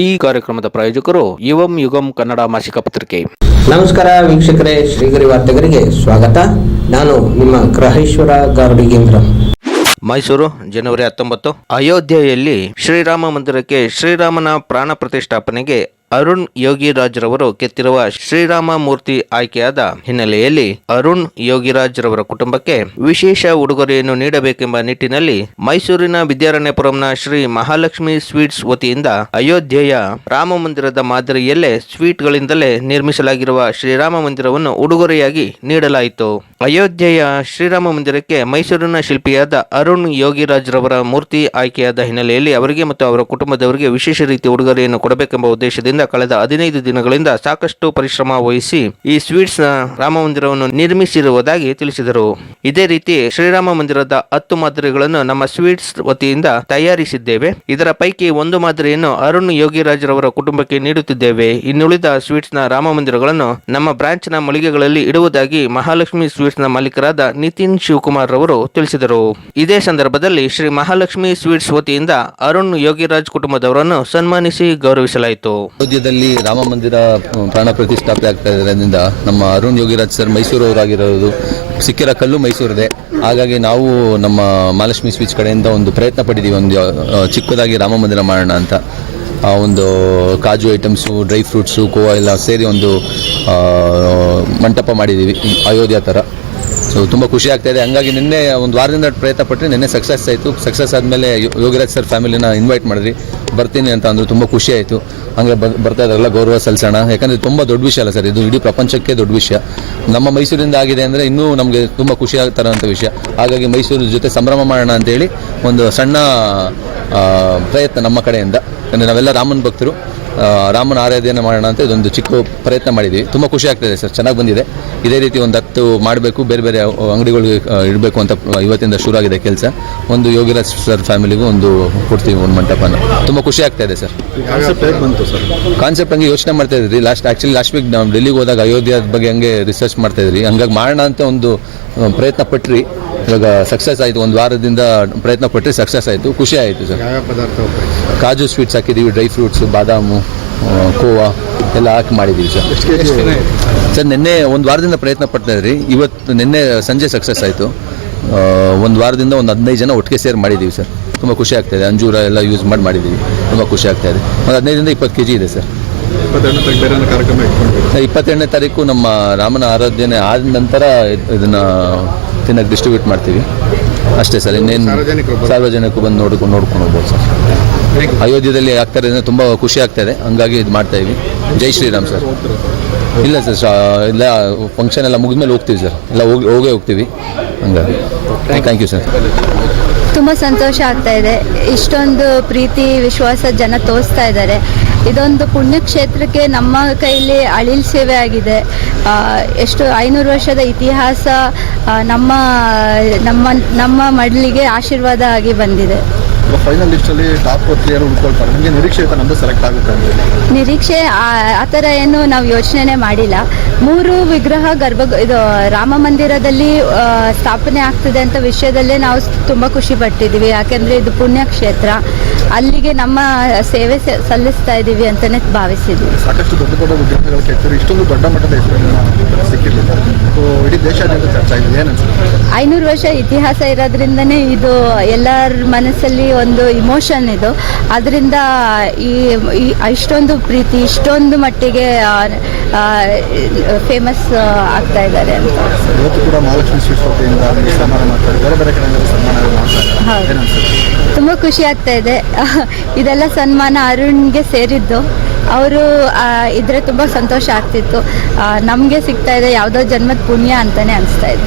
ಈ ಕಾರ್ಯಕ್ರಮದ ಪ್ರಾಯೋಜಕರು ಯುವಂ ಯುಗಂ ಕನ್ನಡ ಮಾಸಿಕ ಪತ್ರಿಕೆ. ನಮಸ್ಕಾರ ವೀಕ್ಷಕರೇ ಶ್ರೀಗರಿ ವಾರ್ತೆಗರಿಗೆ ಸ್ವಾಗತ. ನಾನು ನಿಮ್ಮ ಗ್ರಹೇಶ್ವರ ಗಾರ್ಡಿಗೇಂದ್ರ. ಮೈಸೂರು ಜನವರಿ ಹತ್ತೊಂಬತ್ತು. ಅಯೋಧ್ಯೆಯಲ್ಲಿ ಶ್ರೀರಾಮ ಮಂದಿರಕ್ಕೆ ಶ್ರೀರಾಮನ ಪ್ರಾಣ ಪ್ರತಿಷ್ಠಾಪನೆಗೆ ಅರುಣ್ ಯೋಗಿರಾಜ್ ರವರು ಕೆತ್ತಿರುವ ಶ್ರೀರಾಮ ಮೂರ್ತಿ ಆಯ್ಕೆಯಾದ ಹಿನ್ನೆಲೆಯಲ್ಲಿ ಅರುಣ್ ಯೋಗಿರಾಜ್ ರವರ ಕುಟುಂಬಕ್ಕೆ ವಿಶೇಷ ಉಡುಗೊರೆಯನ್ನು ನೀಡಬೇಕೆಂಬ ನಿಟ್ಟಿನಲ್ಲಿ ಮೈಸೂರಿನ ವಿದ್ಯಾರಣ್ಯಪುರಂನ ಶ್ರೀ ಮಹಾಲಕ್ಷ್ಮಿ ಸ್ವೀಟ್ಸ್ ವತಿಯಿಂದ ಅಯೋಧ್ಯೆಯ ರಾಮ ಮಂದಿರದ ಮಾದರಿಯಲ್ಲೇ ಸ್ವೀಟ್ಗಳಿಂದಲೇ ನಿರ್ಮಿಸಲಾಗಿರುವ ಶ್ರೀರಾಮ ಮಂದಿರವನ್ನು ಉಡುಗೊರೆಯಾಗಿ ನೀಡಲಾಯಿತು. ಅಯೋಧ್ಯೆಯ ಶ್ರೀರಾಮ ಮಂದಿರಕ್ಕೆ ಮೈಸೂರಿನ ಶಿಲ್ಪಿಯಾದ ಅರುಣ್ ಯೋಗಿರಾಜ್ ರವರ ಮೂರ್ತಿ ಆಯ್ಕೆಯಾದ ಹಿನ್ನೆಲೆಯಲ್ಲಿ ಅವರಿಗೆ ಮತ್ತು ಅವರ ಕುಟುಂಬದವರಿಗೆ ವಿಶೇಷ ರೀತಿಯ ಉಡುಗೊರೆಯನ್ನು ಕೊಡಬೇಕೆಂಬ ಉದ್ದೇಶದಿಂದ ಕಳೆದ ಹದಿನೈದು ದಿನಗಳಿಂದ ಸಾಕಷ್ಟು ಪರಿಶ್ರಮ ವಹಿಸಿ ಈ ಸ್ವೀಟ್ಸ್ನ ರಾಮ ನಿರ್ಮಿಸಿರುವುದಾಗಿ ತಿಳಿಸಿದರು. ಇದೇ ರೀತಿ ಶ್ರೀರಾಮ ಮಂದಿರದ ಹತ್ತು ಮಾದರಿಗಳನ್ನು ನಮ್ಮ ಸ್ವೀಟ್ಸ್ ವತಿಯಿಂದ ತಯಾರಿಸಿದ್ದೇವೆ. ಇದರ ಪೈಕಿ ಒಂದು ಮಾದರಿಯನ್ನು ಅರುಣ್ ಯೋಗಿರಾಜ್ ರವರ ಕುಟುಂಬಕ್ಕೆ ನೀಡುತ್ತಿದ್ದೇವೆ. ಇನ್ನುಳಿದ ಸ್ವೀಟ್ಸ್ನ ರಾಮ ಮಂದಿರಗಳನ್ನು ನಮ್ಮ ಬ್ರಾಂಚ್ನ ಮಳಿಗೆಗಳಲ್ಲಿ ಇಡುವುದಾಗಿ ಮಹಾಲಕ್ಷ್ಮಿ ಸ್ವೀಟ್ಸ್ನ ಮಾಲೀಕರಾದ ನಿತಿನ್ ಶಿವಕುಮಾರ್ ರವರು ತಿಳಿಸಿದರು. ಇದೇ ಸಂದರ್ಭದಲ್ಲಿ ಶ್ರೀ ಮಹಾಲಕ್ಷ್ಮಿ ಸ್ವೀಟ್ಸ್ ವತಿಯಿಂದ ಅರುಣ್ ಯೋಗಿರಾಜ್ ಕುಟುಂಬದವರನ್ನು ಸನ್ಮಾನಿಸಿ ಗೌರವಿಸಲಾಯಿತು. ಅಯೋಧ್ಯದಲ್ಲಿ ರಾಮ ಮಂದಿರ ಪ್ರಾಣ ಪ್ರತಿಷ್ಠಾಪನೆ ಆಗ್ತಾ ಇರೋದ್ರಿಂದ ನಮ್ಮ ಅರುಣ್ ಯೋಗಿರಾಜ್ ಸರ್ ಮೈಸೂರವರಾಗಿರೋದು. ಸಿಕ್ಕಿರ ಕಲ್ಲು ಮೈಸೂರಿದೆ. ಹಾಗಾಗಿ ನಾವು ನಮ್ಮ ಮಹಾಲಕ್ಷ್ಮಿ ಸ್ವೀಚ್ ಕಡೆಯಿಂದ ಒಂದು ಪ್ರಯತ್ನ ಪಟ್ಟಿದ್ದೀವಿ ಒಂದು ಚಿಕ್ಕದಾಗಿ ರಾಮ ಮಂದಿರ ಮಾಡೋಣ ಅಂತ. ಆ, ಒಂದು ಕಾಜು ಐಟಮ್ಸು, ಡ್ರೈ ಫ್ರೂಟ್ಸು, ಕೋವಾ ಎಲ್ಲ ಸೇರಿ ಒಂದು ಮಂಟಪ ಮಾಡಿದ್ದೀವಿ ಅಯೋಧ್ಯ ಥರ. ಸೊ ತುಂಬ ಖುಷಿ ಆಗ್ತಾ ಇದೆ. ಹಂಗಾಗಿ ನಿನ್ನೆ ಒಂದು ವಾರದಿಂದ ಪ್ರಯತ್ನ ಪಟ್ಟರೆ ನಿನ್ನೆ ಸಕ್ಸಸ್ ಆಯಿತು. ಸಕ್ಸಸ್ ಆದಮೇಲೆ ಯೋಗಿರಾಜ್ ಸರ್ ಫ್ಯಾಮಿಲಿನ ಇನ್ವೈಟ್ ಮಾಡಿದ್ರಿ. ಬರ್ತೀನಿ ಅಂತ ಅಂದರು ತುಂಬ ಖುಷಿ ಆಯಿತು. ಹಂಗೆ ಬರ್ತಾ ಇದ್ದಾರಲ್ಲ ಗೌರವ ಸಲ್ಲಿಸೋಣ ಯಾಕಂದರೆ ತುಂಬ ದೊಡ್ಡ ವಿಷಯ ಅಲ್ಲ ಸರ್ ಇದು ಇಡೀ ಪ್ರಪಂಚಕ್ಕೆ ದೊಡ್ಡ ವಿಷಯ. ನಮ್ಮ ಮೈಸೂರಿಂದ ಆಗಿದೆ ಅಂದರೆ ಇನ್ನೂ ನಮಗೆ ತುಂಬ ಖುಷಿ ಆಗ್ತಾರಂಥ ವಿಷಯ. ಹಾಗಾಗಿ ಮೈಸೂರು ಜೊತೆ ಸಂಭ್ರಮ ಮಾಡೋಣ ಅಂತೇಳಿ ಒಂದು ಸಣ್ಣ ಪ್ರಯತ್ನ ನಮ್ಮ ಕಡೆಯಿಂದ. ಅಂದರೆ ನಾವೆಲ್ಲ ರಾಮನ್ ಭಕ್ತರು. ರಾಮನ ಆರಾಧನೆ ಮಾಡೋಣ ಅಂತ ಇದೊಂದು ಚಿಕ್ಕ ಪ್ರಯತ್ನ ಮಾಡಿದ್ವಿ. ತುಂಬ ಖುಷಿ ಆಗ್ತಾಯಿದೆ ಸರ್ ಚೆನ್ನಾಗಿ ಬಂದಿದೆ. ಇದೇ ರೀತಿ ಒಂದು ಹತ್ತು ಮಾಡಬೇಕು ಬೇರೆ ಬೇರೆ ಅಂಗಡಿಗಳಿಗೆ ಇಡಬೇಕು ಅಂತ ಇವತ್ತಿಂದ ಶುರು ಆಗಿದೆ ಕೆಲಸ. ಒಂದು ಯೋಗಿರಾಜ್ ಸರ್ ಫ್ಯಾಮಿಲಿಗೂ ಒಂದು ಕೊಡ್ತೀವಿ ಒಂದು ಮಂಟಪನ. ತುಂಬ ಖುಷಿ ಆಗ್ತಾ ಇದೆ ಸರ್. ಕಾನ್ಸೆಪ್ಟ್ ಹಂಗೆ ಯೋಚನೆ ಮಾಡ್ತಾ ಇದ್ರಿ. ಲಾಸ್ಟ್ ಆ್ಯಕ್ಚುಲಿ ಲಾಸ್ಟ್ ವೀಕ್ ನಾವು ಡೆಲ್ಲಿಗೆ ಹೋದಾಗ ಅಯೋಧ್ಯದ ಬಗ್ಗೆ ಹಂಗೆ ರಿಸರ್ಚ್ ಮಾಡ್ತಾ ಇದ್ರಿ. ಹಂಗಾಗಿ ಮಾಡೋಣ ಅಂತ ಒಂದು ಪ್ರಯತ್ನ ಪಟ್ರಿ. ಇವಾಗ ಸಕ್ಸಸ್ ಆಯಿತು. ಒಂದು ವಾರದಿಂದ ಪ್ರಯತ್ನ ಪಟ್ಟರೆ ಸಕ್ಸಸ್ ಆಯಿತು. ಖುಷಿ ಆಯಿತು ಸರ್. ಕಾಜು ಸ್ವೀಟ್ಸ್ ಹಾಕಿದ್ದೀವಿ ಡ್ರೈ ಫ್ರೂಟ್ಸ್ ಬಾದಾಮು ಆ, ಕೋವಾ ಎಲ್ಲ ಹಾಕಿ ಮಾಡಿದ್ದೀವಿ ಸರ್. ಸರ್ ನಿನ್ನೆ ಒಂದು ವಾರದಿಂದ ಪ್ರಯತ್ನ ಪಡ್ತಾ ಇದ್ರಿ. ಇವತ್ತು ನಿನ್ನೆ ಸಂಜೆ ಸಕ್ಸಸ್ ಆಯಿತು. ಒಂದು ವಾರದಿಂದ ಒಂದು ಹದಿನೈದು ಜನ ಒಟ್ಟಿಗೆ ಸೇರಿ ಮಾಡಿದ್ದೀವಿ ಸರ್. ತುಂಬ ಖುಷಿ ಆಗ್ತಾಯಿದೆ ಅಂಜೂರ ಎಲ್ಲ ಯೂಸ್ ಮಾಡಿ ಮಾಡಿದ್ದೀವಿ ತುಂಬ ಖುಷಿ ಆಗ್ತಾಯಿದೆ ಒಂದು ಹದಿನೈದರಿಂದ ಇಪ್ಪತ್ತು ಕೆ ಜಿ ಇದೆ ಸರ್. ಇಪ್ಪತ್ತೆರಡು ಕಾರ್ಯಕ್ರಮ ಸರ್, ಇಪ್ಪತ್ತೆರಡನೇ ತಾರೀಕು ನಮ್ಮ ರಾಮನ ಆರಾಧನೆ ಆದ ನಂತರ ಇದನ್ನು ತಿನ್ನಕ್ಕೆ ಡಿಸ್ಟ್ರಿಬ್ಯೂಟ್ ಮಾಡ್ತೀವಿ. ಅಷ್ಟೇ ಸರ್ ಇನ್ನೇನು ಸಾರ್ವಜನಿಕರು ಬಂದು ನೋಡ್ಕೊಂಡು ನೋಡ್ಕೊಂಡು ಹೋಗ್ಬೋದು ಸರ್. ಅಯೋಧ್ಯದಲ್ಲಿ ಆಗ್ತಾರೆ ಅಂದರೆ ತುಂಬ ಖುಷಿ ಆಗ್ತಾ ಇದೆ. ಹಂಗಾಗಿ ಇದು ಮಾಡ್ತಾ ಇದ್ವಿ. ಜೈ ಶ್ರೀರಾಮ್ ಸರ್. ಇಲ್ಲ ಸರ್ ಶಾ- ಇಲ್ಲ ಫಂಕ್ಷನ್ ಎಲ್ಲ ಮುಗಿದ್ಮೇಲೆ ಹೋಗ್ತೀವಿ ಸರ್. ಎಲ್ಲ ಹೋಗಿ ಹೋಗೇ ಹೋಗ್ತೀವಿ. ಹಂಗಾಗಿ. ಥ್ಯಾಂಕ್ ಯು ಸರ್ ತುಂಬ ಸಂತೋಷ ಆಗ್ತಾ ಇದೆ. ಇಷ್ಟೊಂದು ಪ್ರೀತಿ ವಿಶ್ವಾಸ ಜನ ತೋರಿಸ್ತಾ ಇದ್ದಾರೆ. ಇದೊಂದು ಪುಣ್ಯಕ್ಷೇತ್ರಕ್ಕೆ ನಮ್ಮ ಕೈಲಿ ಅಳಿಲ್ ಸೇವೆ ಆಗಿದೆ. ಎಷ್ಟು ಐನೂರು ವರ್ಷದ ಇತಿಹಾಸ ನಮ್ಮ ನಮ್ಮ ನಮ್ಮ ಮಡಲಿಗೆ ಆಶೀರ್ವಾದ ಆಗಿ ಬಂದಿದೆ. ಫೈನಲ್ ಲಿಸ್ಟಲ್ಲಿ ಟಾಪ್ ತ್ರೀ ಯಾರು ಉಳ್ಕೊಳ್ತಾರೆ. ನಿಮಗೆ ನಿರೀಕ್ಷೆ ಐತೆ ನಮ್ಮದು ಸೆಲೆಕ್ಟ್ ಆಗುತ್ತೆ ಅಂತ ನಿರೀಕ್ಷೆ ಆ- ಥರ ಏನು ನಾವು ಯೋಚನೆ ಮಾಡಿಲ್ಲ. ಮೂರು ವಿಗ್ರಹ ಗರ್ಭ ಇದು ರಾಮ ಮಂದಿರದಲ್ಲಿ ಸ್ಥಾಪನೆ ಆಗ್ತಿದೆ ಅಂತ ವಿಷಯದಲ್ಲೇ ನಾವು ತುಂಬ ಖುಷಿ ಪಟ್ಟಿದ್ದೀವಿ. ಯಾಕೆಂದರೆ ಇದು ಪುಣ್ಯಕ್ಷೇತ್ರ. ಅಲ್ಲಿಗೆ ನಮ್ಮ ಸೇವೆ ಸಲ್ಲಿಸ್ತಾ ಇದ್ದೀವಿ ಅಂತಲೇ ಭಾವಿಸಿದ್ವಿ. ಸಾಕಷ್ಟು ದೊಡ್ಡ ದೊಡ್ಡ ಉದ್ಯಮಗಳು ಕೆತ್ತಿರಿ. ಇಷ್ಟೊಂದು ದೊಡ್ಡ ಮಟ್ಟದ ಸಿಕ್ಕಿರಲಿಲ್ಲ. ಇಡೀ ದೇಶಾದ್ಯಂತ ಚರ್ಚೆ ಆಗಿದೆ. ಏನು ಐನೂರು ವರ್ಷ ಇತಿಹಾಸ ಇರೋದ್ರಿಂದನೇ ಇದು ಎಲ್ಲರ ಮನಸ್ಸಲ್ಲಿ ಒಂದು ಇಮೋಷನ್ ಇದು. ಅದರಿಂದ ಈ ಇಷ್ಟೊಂದು ಪ್ರೀತಿ ಇಷ್ಟೊಂದು ಮಟ್ಟಿಗೆ ಫೇಮಸ್ ಆಗ್ತಾ ಇದ್ದಾರೆ ಇವತ್ತು ಕೂಡ ಮಹಾಲಕ್ಷ್ಮಿ ಸ್ವೀಟ್ಸ್ ವತಿಯಿಂದ ನಿಮಗೆ ಸನ್ಮಾನ ಮಾಡ್ತಾರೆ ಬೇರೆ ಬೇರೆ ಕಡೆಯಿಂದ ಸನ್ಮಾನ ಮಾಡ್ತಾರೆ ಹೌದು. ತುಂಬ ಖುಷಿ ಆಗ್ತಾ ಇದೆ. ಇದೆಲ್ಲ ಸನ್ಮಾನ ಅರುಣ್ಗೆ ಸೇರಿದ್ದು. ಅವರು ಇದ್ರೆ ತುಂಬ ಸಂತೋಷ ಆಗ್ತಿತ್ತು. ನಮಗೆ ಸಿಗ್ತಾ ಇದೆ ಯಾವುದೋ ಜನ್ಮದ ಪುಣ್ಯ ಅಂತಾನೆ ಅನಿಸ್ತಾ ಇದೆ.